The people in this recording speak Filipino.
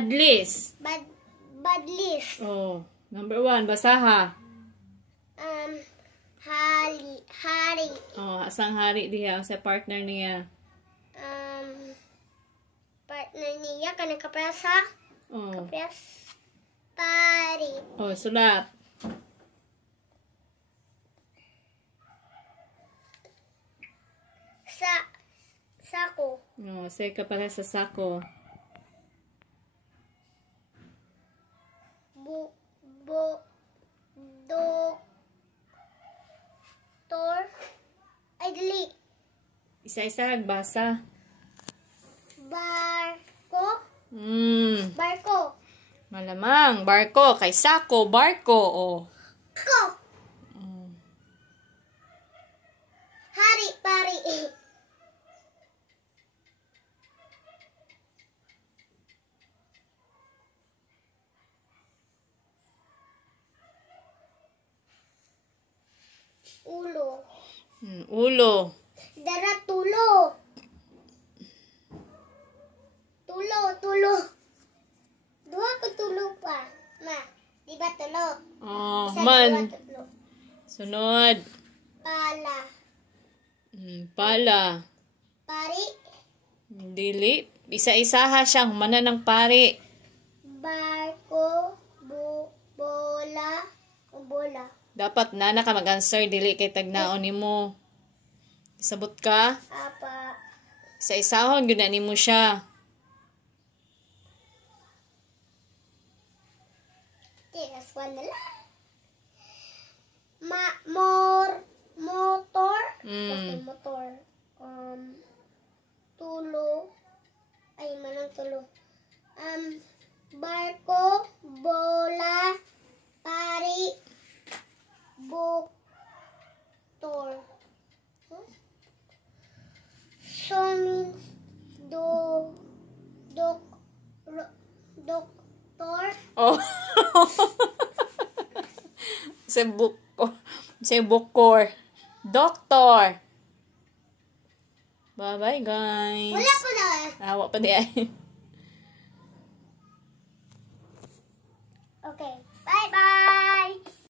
Badlis. Badlis. Oh, number 1, basaha. Hari. Oh, asang hari diha sa partner niya. Partner niya kanang kaprasa. Oh. Pari. Oh, sulat. Sako. Oh, say ka pala sa sako. Doktor. Ay, dali. Isa-isa basa. Barko. Barko. Malamang. Barko. Kay sako. Barko. Oh. Ko. Hari, pari. Ulo. Ulo. Dara tulo. Tulo. Dua ko tulo pa. Ma, di ba tulo? Oh, Isa, man. dua, tulo. Sunod. Pala. Pala. Pari. Dili. Isa-isaha siyang mana ng pari. Barko. Bola. Bola. Dapat nana ka mag-answer. Dili kay tagnaon ni mo. Sabot ka. Apa. Isa-isahon. Gunanin mo siya. Last one na lang. Motor. Okay, motor. Tulo. Ay, manang tulo. Barko. Bola. Pari. Buktor. So means doktor. Oh. Say bukor. Doktor. Bye-bye, guys. Wala po na. Awa pa di ay. Okay. Bye-bye.